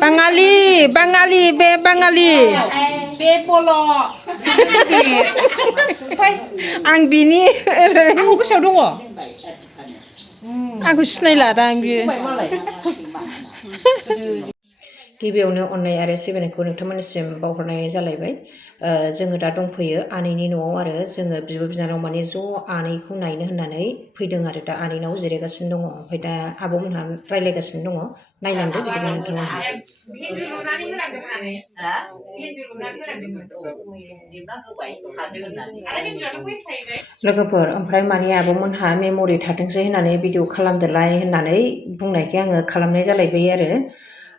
Bangali, Bangali, be Bangali. Be polo. Ang bini. Aku gosoआव dङ. Aku सिनायला दा आं बियो. गिबियावनो अननाय आरो सिबिनायखौ नोंथांमोननिसिम बावहरनाय जालायबाय जोङो दा दंफैयो आनैनि न'आव आरो जोङो बिब' बिनानाव माने ज' आनैखौ नायनो होननानै फैदों आरो दा आनैनाव जिरायगासिनो दङ ओमफ्राय दा आब'मोनहा रायलायगासिनो दङ नायलांदो बिदिब्ला नोंथांमोनहा लोगोफोर ओमफ्राय माने आब'मोनहा मेम'रि थाथोंसै होननानै भिडिअ खालामदोलाय होननानै बुंनायखाय आङो खालामनाय जालायबाय आरो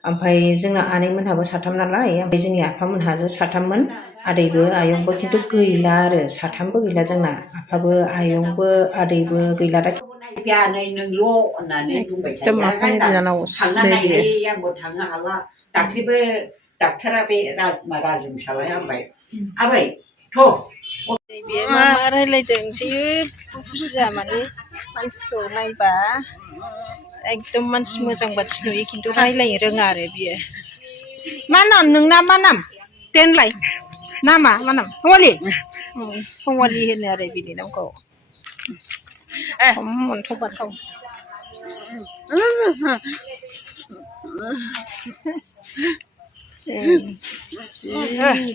ओमफ्राय जोंना आनैमोनहाबो साथाम नालाय ओमफ्राय जोंनि आफामोनहाबो साथाममोन आदैबो आयंबो खिन्थु गैला आरो साथामबो गैला जोंना आफाबो आयंबो आदैबो गैला दा नोंल' होननानै बुंबाय एकदम आफानि बिनानाव आंबो थांनो हाला दाख्लैबो डाक्टारा बे राजु फिसालाया होनबाय आबै थ' बे मा रायलायदों जेबो बुजिया माने मानसिखौ नायबा एकदम मानसि मोजां बादि नुयो खिन्थु रायलायनो रोङा आरो बियो मा नाम नोंना मा नाम देनलाय नामा मा नाम हवालि हवालि होनो आरो बिनि नामखौ अन्थाव बाथाव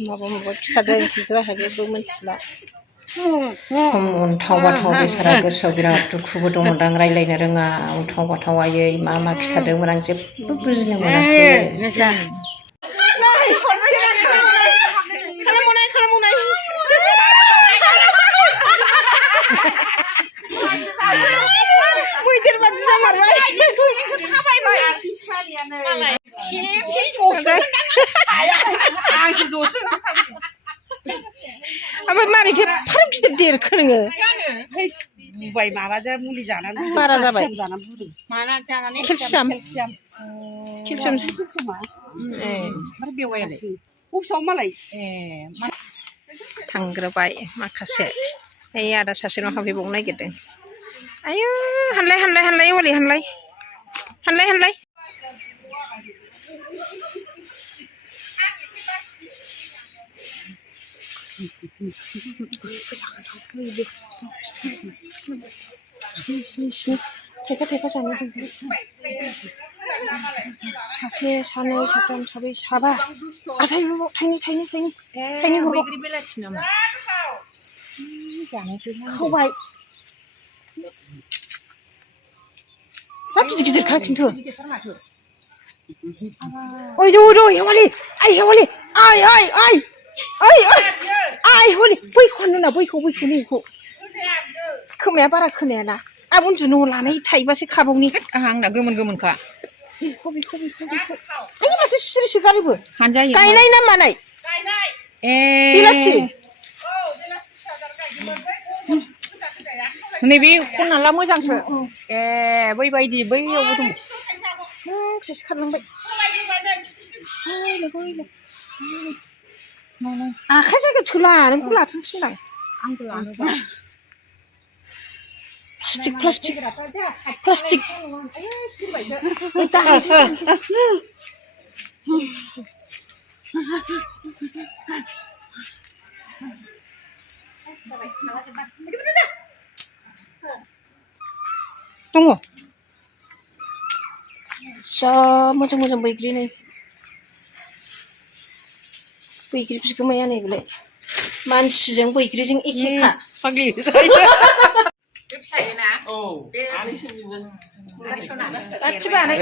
माबा माबा खिथादों खिन्थु आंहा जेबो मिथिला अन्थाव बाथाव बेसारा गोसोआव बिराद दुखुबो दङदां रायलायनो रोङा अन्थाव बाथाव आयै मा मा खिथादोंमोन आं जेबो बुजिनो मोनाखै मैदेर बादि जामारबाय ओमफ्राय मारैथो एफा गिदिर देरखो नोङो बुबाय माबाजों मुलि जानानै बारा जाबाय माना जानानै केलसियाम ओमफ्राय बेवायालाय अफिसाव मालाय थांग्रोबाय माखासे ओइ आदा सासेनाव हाबहैबावनो नागिरदों आयु हानलाय हानलाय हानलाय हवालि हानलाय हानलाय हानलाय थाइफा थाइफा जानो सासे सानै साथाम साब्रै साबा थाइनै हरबाव बेलाथि नामा जानोसै खावबाय जा गिदिर गिदिरखा खिन्थु ओइ हेवालि आइ हेवालि आइ हेवालि बैखौ होनोना बैखौ नैखौ खोमाया बारा खोनायाना आं उन्दुनो लानाय थायोबासो खाबावनि आंना गोमोनखा बेखौ आयु माथो सिरिसो गारोबो गायनाय ना मानाय बेलाथि नैबे खनाला मोजांसो बैबायदि बैयावबो दं खायसे खारलांबाय आखाइ जायगा थोला नोंखौ लाथों थिनदां आंबो लानोबा प्लास्टिक दङ जा मोजां बैग्रि नै बैग्रि बिगोमाया नैबेलाय मानसिजों बैग्रिजों एखेखा फाग्लि बे फिसायोना औ बे आनैसोनिबो गासिबो आनै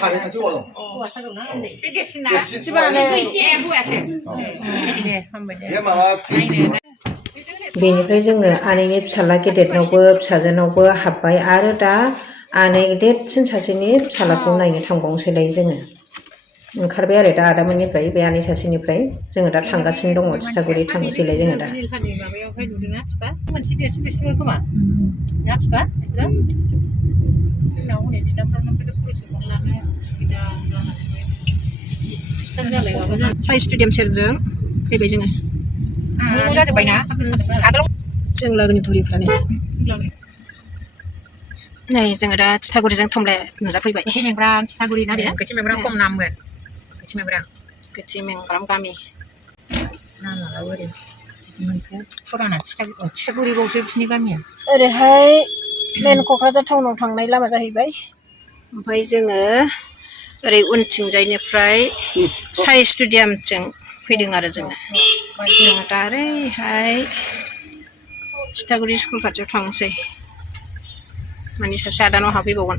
सानैसो दङ हौवासा दंना बे देरसिना गासिबो आनै एसे हौवासो दे हामबाय दे माबा बेनिफ्राय जोङो आनैनि फिसाला गेदेरनावबो फिसाजोनावबो हाबबाय आरो दा आनै देरसिन सासेनि फिसालाखौ नायनो थांबावनोसैलाय जोङो ओंखारबाय आरो दा आदामोननिफ्राय बे आनै सासेनिफ्राय जोङो दा थांगासिनो दङ थिथागुरि थांनोसैलाय जोङो दा माबायावहाय नुदोंना बिफा मोनसे देरसिन खोमा ना बिफा बिसोरो जोंनाव हनै बिदाफ्रानो फरायसाखौ लानो सुबिदा जानानै साइ स्टेडियाम सेरजों फैबाय जोङो जाजोब्बायना जों लागोनि बुरिफ्रानो नै जोङो दा थिथागुरिजों थमब्ले नुजाफैबाय गोथि मेंब्रां थिथागुरि ना बे गोथि मेंब्रां खम नाममोन गोथि मेंब्रां गोथि मेंग्राम गामि नामालाय ओरै बिदिमोनखो फुराना थिथागुरिबावसो बिसिनि गामिया ओरैहाय मेन क'क्राझार टाउनाव थांनाय लामा जाहैबाय ओमफ्राय जोङो ओरै उनथिंजायनिफ्राय साइ स्टेडियामजों फैदों आरो जोङो दा ओरैहाय थिथागुरि स्कुल खाथियाव थांसै माने सासे आदानाव हाबफैबावगोन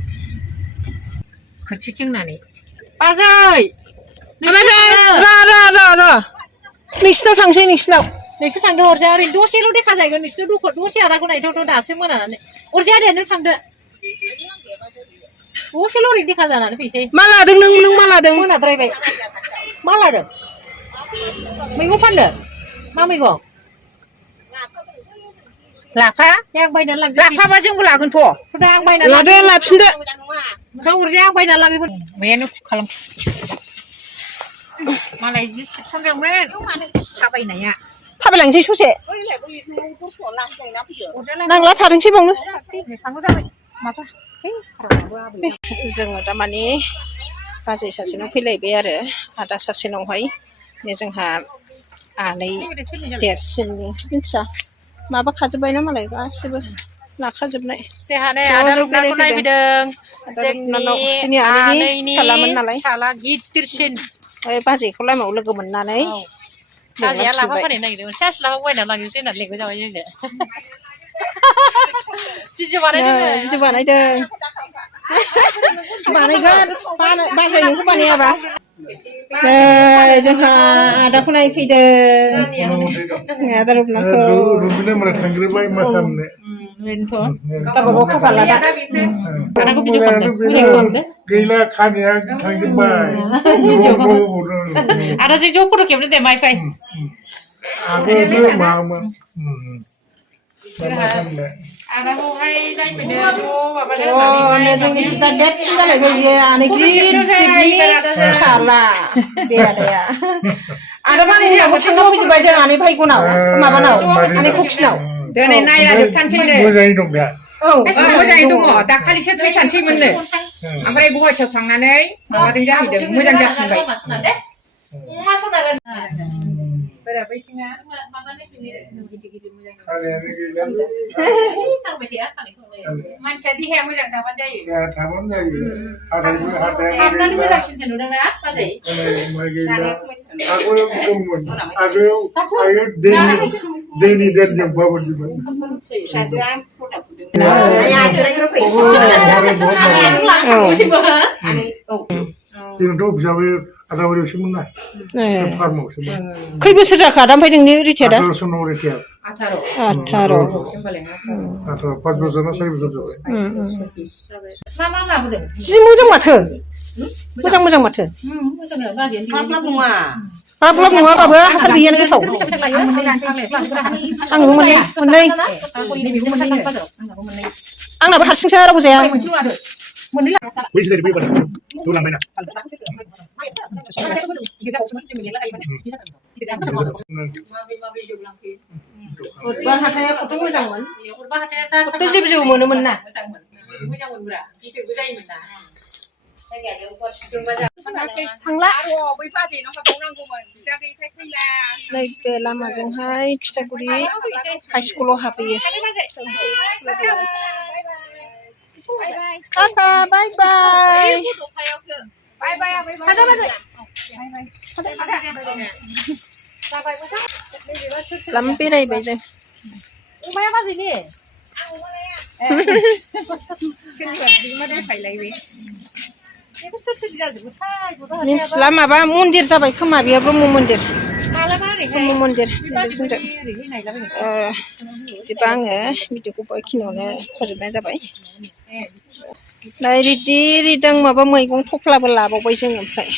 खोरखि खेंनानै बाजै नोंसिनाव थांसै नोंसिनाव नोंसोर थांदो अरजाया ओरैनो दसेल' देखा जागोन नोंसोरनो दसे आदाखौ नायथावथाव दासो मोनानानै अरजाया दे नों थांदो दसेल' ओरैनो देखा जानानै फैसै मा लादों नों मा लादों मोनाद्रायबाय मा लादों मैगं फाननो मा मैगं लाफा दे आं बायनानै लांदो लाफाबा जोंबो लागोनथ' दा आं बायनानै लादो लाफिनदो दा अरजाया आं बायनानै लांगोन मैयानो खालाम मालाय जि सिबसनदोंमोन थाबायनाया थाबायलांसै ससे नांला थादोंसै बावनो जोङो दा माने बाजै सासेनाव फैलायबाय आरो आदा सासेनावहाय जोंहा आनै देरसिननि मिथिया माबा खाजोब्बायना मालाय गासिबो लाखाजोबनाय जोंहा नै आदा रुपनाथखौ नायफैदों जोंनि आनैनि फिसालामोन नालाय फिसाला गिदिरसिन ओमफ्राय बाजैखौ लामायाव लोगो मोननानै बाजैया लाफा फाननो नागिरदोंमोन सासे लाफा बायनानै लांजोबसै होननानै लेंबाय जाबाय जोंनो भिडिअ बानायदों बानायगोन बाजै नोंखौ बानायाबा जोंहा आदाखौ नायफैदों आदा रुपनाथखौ थांग्रोबाय मा खालामनो गावबागाव खाफाला दा गैला खानाया थांजोब्बाय आदा जों ज' फट' खेबनो दे माइ फाइ मामोन आदाखौहाय नायफैदों जोंनि बिदा देरसिन जालायबाय बियो आनै गिदिरनि फिसाला बे आदाया आदा बानायनायावबो थांना फैजोब्बाय जों आनै भाइगनाव माबानाव आनै खखिनाव दिनै नायला जोबथारसैनो मोजाङै दं दा मोजाङै दङ दाखालिसो थैखानोसैमोननो ओमफ्राय गुवाहाटियाव थांनानै माबादों जाहैदों मोजां जाफिनबाय मानसिया देहाया मोजां थाबानो जायो हाबनानै मोजांसिनसो नुदोंना बाजै दैनि देरजों बाबोदिमोन जोंथ' बिजाबै आदाबारियावसोमोन ना फार्मावसोमोन खै बोसोर जाखो आदा ओमफ्राय नोंनि रिटायार्डआ 18 नाव रिटायार 18 5 बोसोर ना 6 बोसोर जाबाय मा लाबोदों जि मोजां माथो मोजां माथो ग्लाब नङाबाबो हासार गैयानो गोथाव आंबो मोननै आंनाबो हारसिंसो रावबो जाया उदबार हाथाया खथ' मोजांमोन खथ' जेबो मोनोमोन ना थांला नैबे लामाजोंहाय थिथागुरि हाइ स्कुलाव हाबहैयो टाटा बाय बाय लाम बेरायबाय जों अमाया बाजैनि मिथिला माबा मन्दिर जाबाय खोमा बेयो ब्रह्म मन्दिर बिदिबा आङो भिडिअखौ बेखिनियावनो फोजोबनाय जाबाय दा रिदि रिदां माबा मैगं थफ्लाबो लाबावबाय जों ओमफ्राय